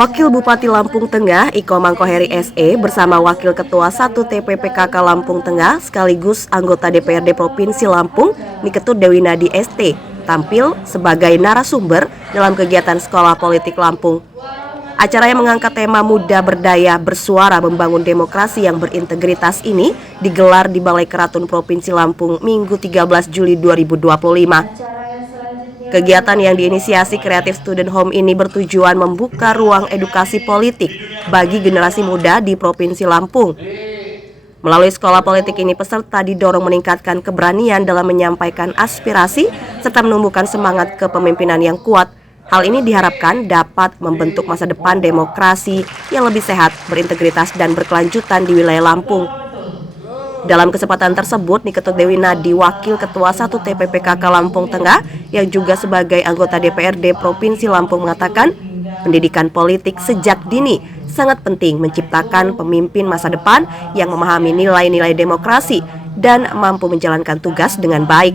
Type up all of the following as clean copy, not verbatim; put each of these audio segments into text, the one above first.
Wakil Bupati Lampung Tengah Iko Mangkoheri SE bersama Wakil Ketua 1 TPPKK Lampung Tengah sekaligus anggota DPRD Provinsi Lampung Niketut Dewi Nadi ST tampil sebagai narasumber dalam kegiatan Sekolah Politik Lampung. Acara yang mengangkat tema Muda Berdaya Bersuara Membangun Demokrasi yang Berintegritas ini digelar di Balai Keratun Provinsi Lampung Minggu 13 Juli 2025. Kegiatan yang diinisiasi Creative Student Home ini bertujuan membuka ruang edukasi politik bagi generasi muda di Provinsi Lampung. Melalui sekolah politik ini peserta didorong meningkatkan keberanian dalam menyampaikan aspirasi serta menumbuhkan semangat kepemimpinan yang kuat. Hal ini diharapkan dapat membentuk masa depan demokrasi yang lebih sehat, berintegritas dan berkelanjutan di wilayah Lampung. Dalam kesempatan tersebut, Niketut Dewi Nadi, Wakil Ketua 1 TPPKK Lampung Tengah yang juga sebagai anggota DPRD Provinsi Lampung mengatakan, pendidikan politik sejak dini sangat penting menciptakan pemimpin masa depan yang memahami nilai-nilai demokrasi dan mampu menjalankan tugas dengan baik.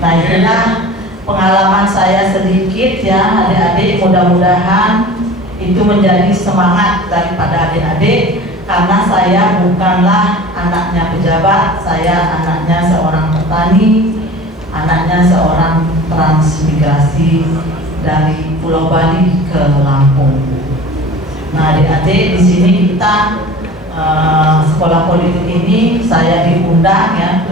Nah, inilah pengalaman saya sedikit ya adik-adik, mudah-mudahan itu menjadi semangat daripada adik-adik. Karena saya bukanlah anaknya pejabat, saya anaknya seorang petani, anaknya seorang transmigrasi dari Pulau Bali ke Lampung. Nah, adik-adik, di sini kita sekolah politik ini saya diundang ya.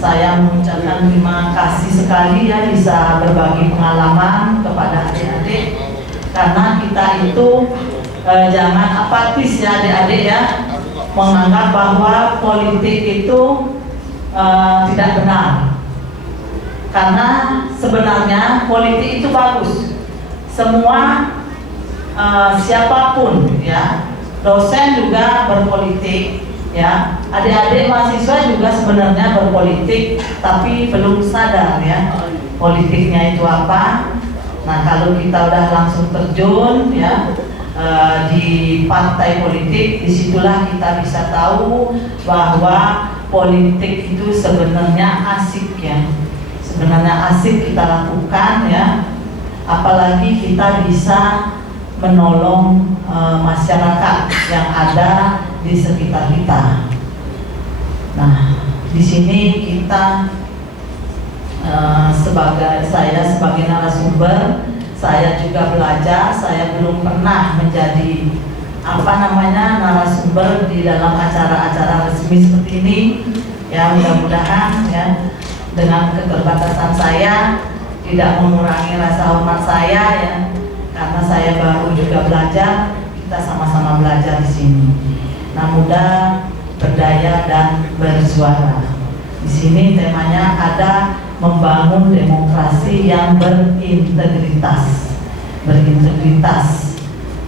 Saya mengucapkan terima kasih sekali ya bisa berbagi pengalaman kepada adik-adik, karena kita itu jangan apatis ya adik-adik ya, menganggap bahwa politik itu tidak benar. Karena sebenarnya politik itu bagus. Semua siapapun ya, dosen juga berpolitik ya, adik-adik mahasiswa juga sebenarnya berpolitik, tapi belum sadar ya politiknya itu apa. Nah, kalau kita udah langsung terjun ya di partai politik, disitulah kita bisa tahu bahwa politik itu sebenarnya asik ya, sebenarnya asik kita lakukan ya, apalagi kita bisa menolong masyarakat yang ada di sekitar kita. Nah, di sini kita saya sebagai narasumber, saya juga belajar. Saya belum pernah menjadi narasumber di dalam acara-acara resmi seperti ini. Ya, mudah-mudahan ya dengan keterbatasan saya tidak mengurangi rasa hormat saya ya, karena saya baru juga belajar. Kita sama-sama belajar di sini. Nah, muda, berdaya dan bersuara. Di sini temanya ada membangun demokrasi yang berintegritas,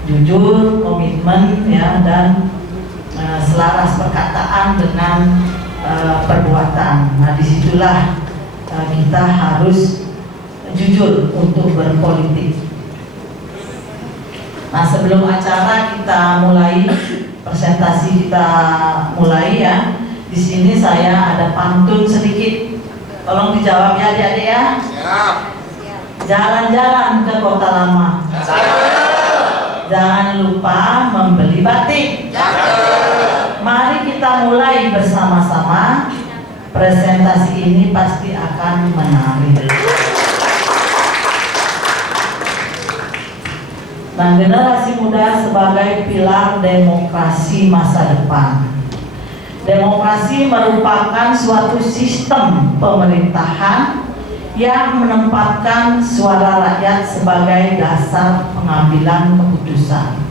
jujur, komitmen ya, dan selaras perkataan dengan perbuatan. Nah, disitulah kita harus jujur untuk berpolitik. Nah, sebelum acara kita mulai, presentasi kita mulai ya, di sini saya ada pantun sedikit. Tolong dijawab ya adik-adik ya. Jalan-jalan ke Kota Lama. Jangan lupa membeli batik. Mari kita mulai bersama-sama. Presentasi ini pasti akan menarik. Nah, generasi muda sebagai pilar demokrasi masa depan. Demokrasi merupakan suatu sistem pemerintahan yang menempatkan suara rakyat sebagai dasar pengambilan keputusan.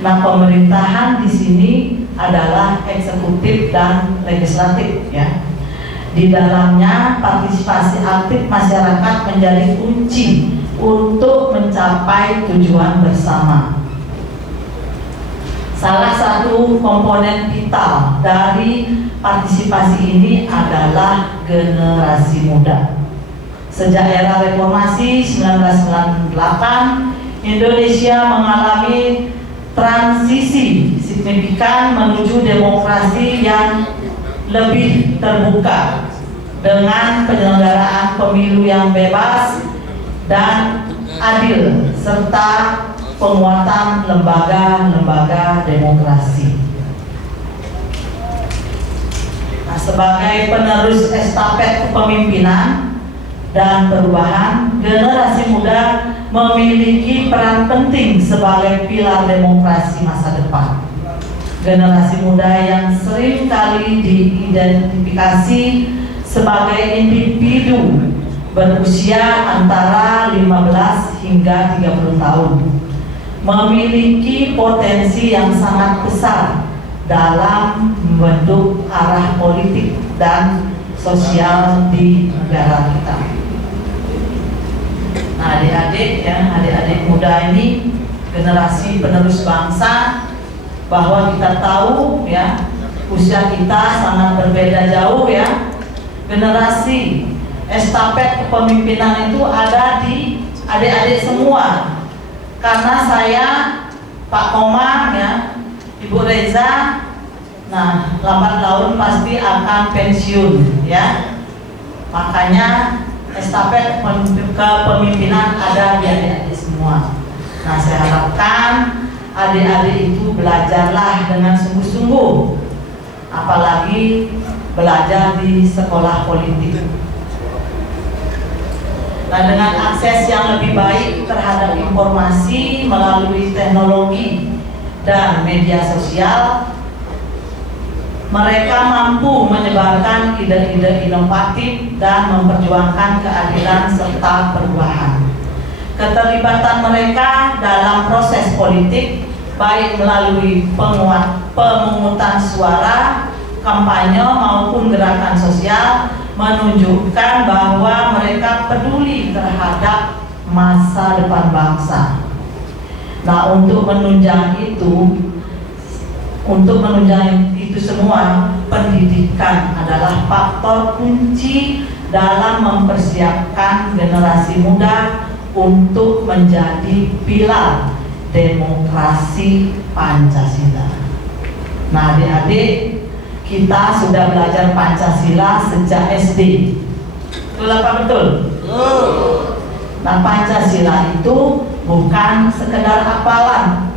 Nah, pemerintahan di sini adalah eksekutif dan legislatif ya. Di dalamnya partisipasi aktif masyarakat menjadi kunci untuk mencapai tujuan bersama. Salah satu komponen vital dari partisipasi ini adalah generasi muda. Sejak era reformasi 1998, Indonesia mengalami transisi signifikan menuju demokrasi yang lebih terbuka dengan penyelenggaraan pemilu yang bebas dan adil serta penguatan lembaga-lembaga demokrasi. Nah, sebagai penerus estafet kepemimpinan dan perubahan, generasi muda memiliki peran penting sebagai pilar demokrasi masa depan. Generasi muda yang sering kali diidentifikasi sebagai individu berusia antara 15 hingga 30 tahun memiliki potensi yang sangat besar dalam membentuk arah politik dan sosial di negara kita. Nah, adik-adik muda ini generasi penerus bangsa, bahwa kita tahu ya, usia kita sangat berbeda jauh ya. Generasi estafet kepemimpinan itu ada di adik-adik semua. Karena saya, Pak Komang ya, Ibu Reza, nah lambat laun pasti akan pensiun ya. Makanya estafet kepemimpinan ada di adik-adik semua. Nah, saya harapkan adik-adik itu belajarlah dengan sungguh-sungguh, apalagi belajar di sekolah politik. Nah, dengan akses yang lebih baik terhadap informasi melalui teknologi dan media sosial, mereka mampu menyebarkan ide-ide inovatif dan memperjuangkan keadilan serta perubahan. Keterlibatan mereka dalam proses politik, baik melalui pemungutan suara, kampanye maupun gerakan sosial, menunjukkan bahwa mereka peduli terhadap masa depan bangsa. Nah, untuk menunjang itu semua, pendidikan adalah faktor kunci dalam mempersiapkan generasi muda untuk menjadi pilar demokrasi Pancasila. Nah, adik-adik, kita sudah belajar Pancasila sejak SD. Betul apa betul? Nah, Pancasila itu bukan sekedar hafalan.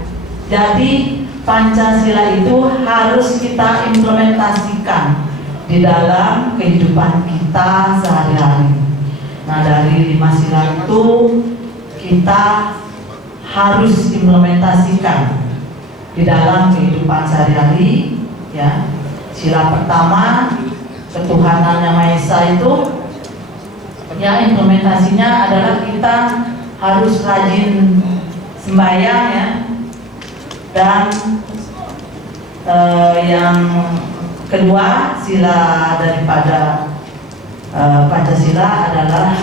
Jadi Pancasila itu harus kita implementasikan di dalam kehidupan kita sehari-hari. Nah, dari 5 sila itu kita harus implementasikan di dalam kehidupan sehari-hari ya. Sila pertama, ketuhanan yang Maha Esa itu ya, implementasinya adalah kita harus rajin sembahyang ya. Dan yang kedua, sila daripada Pancasila adalah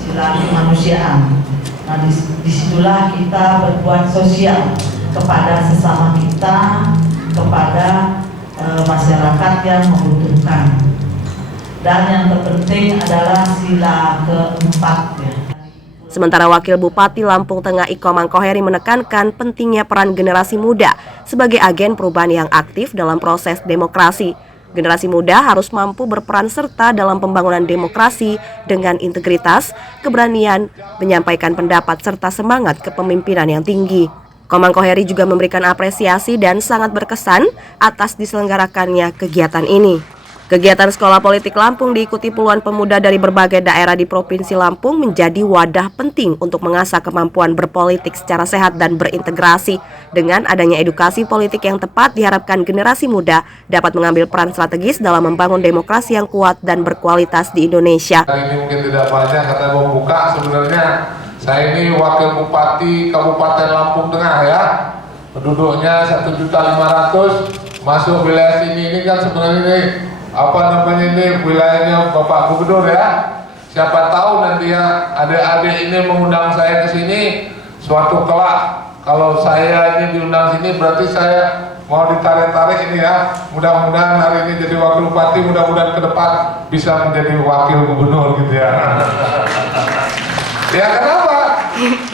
sila kemanusiaan. Nah, disitulah kita berbuat sosial kepada sesama kita, kepada masyarakat yang membutuhkan. Dan yang terpenting adalah sila keempat ya. Sementara Wakil Bupati Lampung Tengah Iko Mangkoheri menekankan pentingnya peran generasi muda sebagai agen perubahan yang aktif dalam proses demokrasi. Generasi muda harus mampu berperan serta dalam pembangunan demokrasi dengan integritas, keberanian, menyampaikan pendapat serta semangat kepemimpinan yang tinggi. Mangkoheri juga memberikan apresiasi dan sangat berkesan atas diselenggarakannya kegiatan ini. Kegiatan Sekolah Politik Lampung diikuti puluhan pemuda dari berbagai daerah di Provinsi Lampung menjadi wadah penting untuk mengasah kemampuan berpolitik secara sehat dan berintegrasi. Dengan adanya edukasi politik yang tepat, diharapkan generasi muda dapat mengambil peran strategis dalam membangun demokrasi yang kuat dan berkualitas di Indonesia. Ini mungkin tidak banyak kata membuka, sebenarnya saya ini Wakil Bupati Kabupaten Lampung Tengah ya. Penduduknya 1.500.000, masuk wilayah sini ini kan sebenarnya ini ini wilayahnya Bapak Gubernur ya. Siapa tahu nanti ya adik-adik ini mengundang saya ke sini suatu kelak. Kalau saya ini diundang sini berarti saya mau ditarik-tarik ini ya. Mudah-mudahan hari ini jadi Wakil Bupati, mudah-mudahan ke depan bisa menjadi Wakil Gubernur gitu ya. Ya kenapa?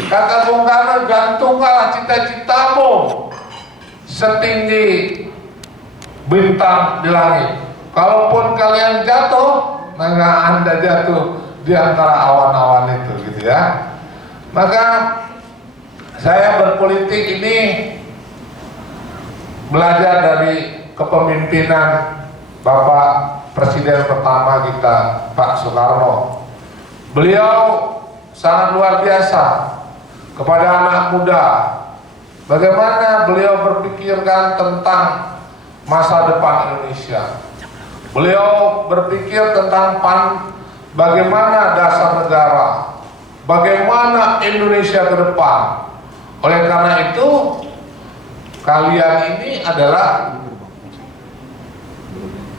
Kata Bung Karno, gantunglah cita-citamu setinggi bintang di langit. Kalaupun kalian jatuh, maka Anda jatuh di antara awan-awan itu, gitu ya. Maka saya berpolitik ini belajar dari kepemimpinan Bapak Presiden pertama kita, Pak Soekarno. Beliau sangat luar biasa kepada anak muda. Bagaimana beliau berpikirkan tentang masa depan Indonesia. Beliau berpikir tentang bagaimana dasar negara, bagaimana Indonesia ke depan. Oleh karena itu, kalian ini adalah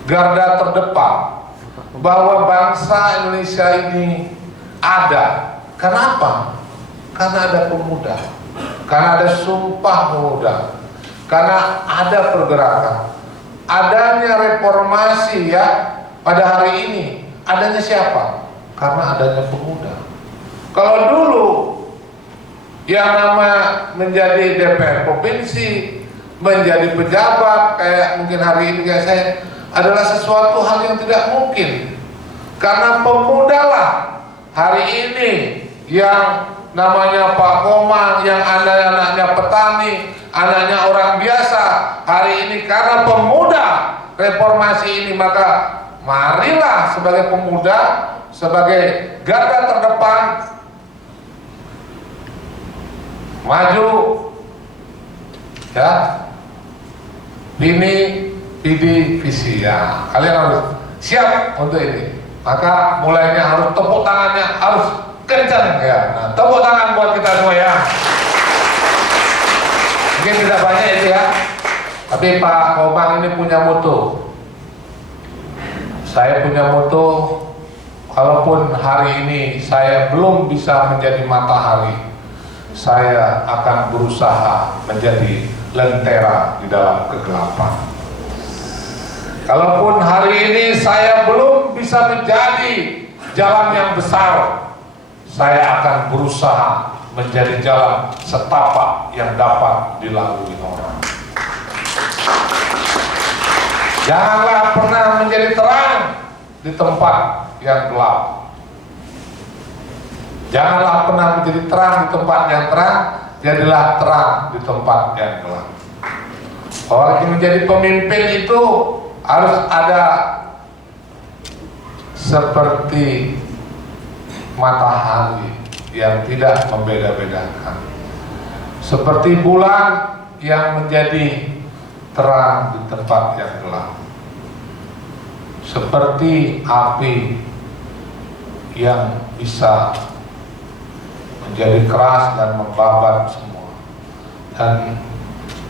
garda terdepan bahwa bangsa Indonesia ini ada. Kenapa? Karena ada pemuda, karena ada sumpah pemuda, karena ada pergerakan, adanya reformasi ya pada hari ini. Adanya siapa? Karena adanya pemuda. Kalau dulu yang nama menjadi DPR provinsi, menjadi pejabat kayak mungkin hari ini kayak saya, adalah sesuatu hal yang tidak mungkin. Karena pemuda lah hari ini yang namanya Pak Komang, yang anak-anaknya petani, anaknya orang biasa, hari ini karena pemuda reformasi ini, maka marilah sebagai pemuda, sebagai garda terdepan, maju ya, vidi visi ya. Kalian harus siap untuk ini. Maka mulainya harus tepuk tangannya harus kencang ya. Nah, tepuk tangan buat kita semua ya. Mungkin tidak banyak itu ya, tapi Pak Komang ini punya moto. Saya punya moto, kalaupun hari ini saya belum bisa menjadi matahari, saya akan berusaha menjadi lentera di dalam kegelapan. Kalaupun hari ini saya belum bisa menjadi jalan yang besar, saya akan berusaha menjadi jalan setapak yang dapat dilalui orang. Janganlah pernah menjadi terang di tempat yang gelap. Janganlah pernah menjadi terang di tempat yang terang, jadilah terang di tempat yang gelap. Orang yang menjadi pemimpin itu harus ada seperti matahari yang tidak membeda-bedakan, seperti bulan yang menjadi terang di tempat yang gelap, seperti api yang bisa menjadi keras dan membabat semua. Dan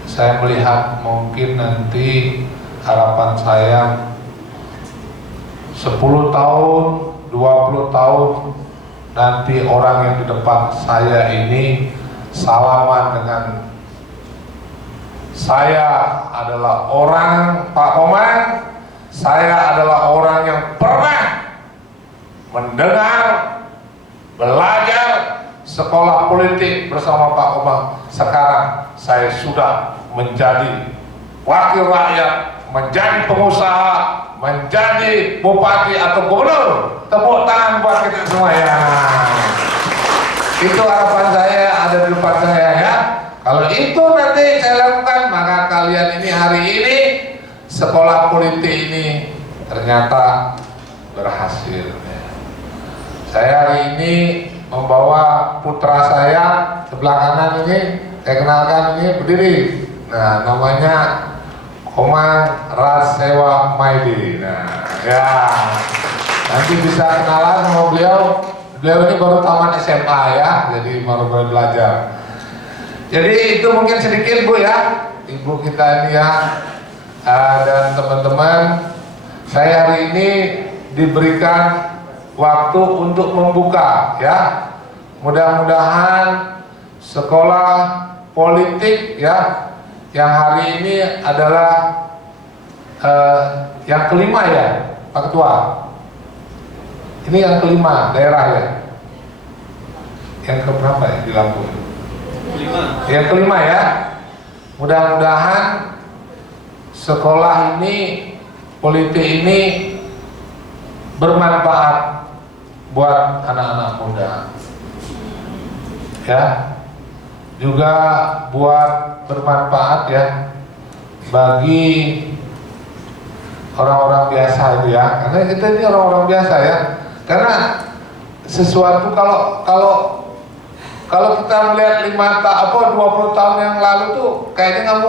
saya melihat mungkin nanti harapan saya 10 tahun, 20 tahun nanti orang yang di depan saya ini salaman dengan saya adalah orang Pak Komang, saya adalah orang yang pernah mendengar, belajar, sekolah politik bersama Pak Komang. Sekarang saya sudah menjadi wakil rakyat, menjadi pengusaha, menjadi bupati atau gubernur. Tepuk tangan buat kita semua ya. Itu harapan saya ada di depan saya ya. Kalau itu nanti saya lakukan, maka kalian ini hari ini sekolah politik ini ternyata berhasil. Saya hari ini membawa putra saya sebelah kanan ini, saya kenalkan ini berdiri. Nah, namanya Komang Rasewa Maidi. Nah, ya nanti bisa kenalan sama beliau. Beliau ini baru tamat SMA ya, jadi baru belajar. Jadi itu mungkin sedikit Bu ya, Ibu kita ini ya, dan teman-teman. Saya hari ini diberikan waktu untuk membuka ya. Mudah-mudahan sekolah politik ya, yang hari ini adalah yang kelima ya Pak Ketua. Ini yang kelima daerah ya. Yang keberapa ya di Lampung? Yang kelima ya. Mudah-mudahan sekolah ini, politik ini bermanfaat buat anak-anak muda ya. juga buat bermanfaat ya bagi orang-orang biasa itu ya, karena kita ini orang-orang biasa ya. Karena sesuatu kalau kita melihat 20 tahun yang lalu tuh kayaknya nggak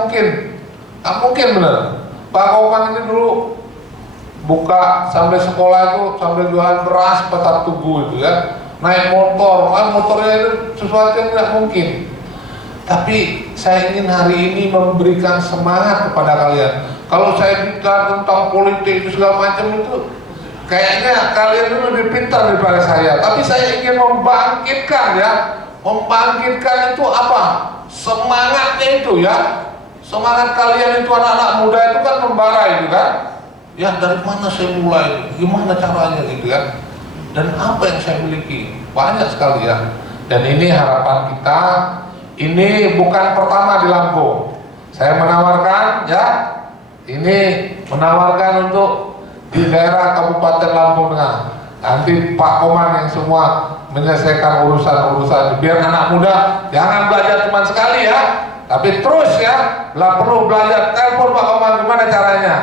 mungkin bener. Pak Komang ini dulu buka sampai sekolah itu sambil jualan beras petak tugu itu ya, naik motornya itu sesuatu yang tidak mungkin. Tapi saya ingin hari ini memberikan semangat kepada kalian. Kalau saya bicara tentang politik itu segala macam itu, kayaknya kalian itu lebih pintar daripada saya. Tapi saya ingin membangkitkan ya, membangkitkan itu apa? Semangatnya itu ya. Semangat kalian itu anak-anak muda itu kan membara itu kan. Ya dari mana saya mulai? Gimana caranya gitu kan? Dan apa yang saya miliki? Banyak sekali ya. Dan ini harapan kita. Ini bukan pertama di Lampung. Saya menawarkan ya, ini menawarkan untuk di daerah Kabupaten Lampung Tengah. Nanti Pak Komang yang semua menyelesaikan urusan-urusan. Biar anak muda jangan belajar cuma sekali ya, tapi terus ya. Bila perlu belajar, telepon Pak Komang gimana caranya.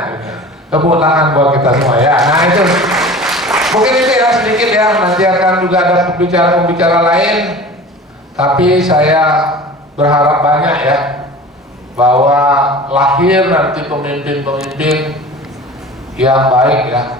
Tepuk tangan buat kita semua ya. Nah itu mungkin itu ya sedikit ya. Nanti akan juga ada pembicara-pembicara lain. Tapi saya berharap banyak ya, bahwa lahir nanti pemimpin-pemimpin yang baik ya,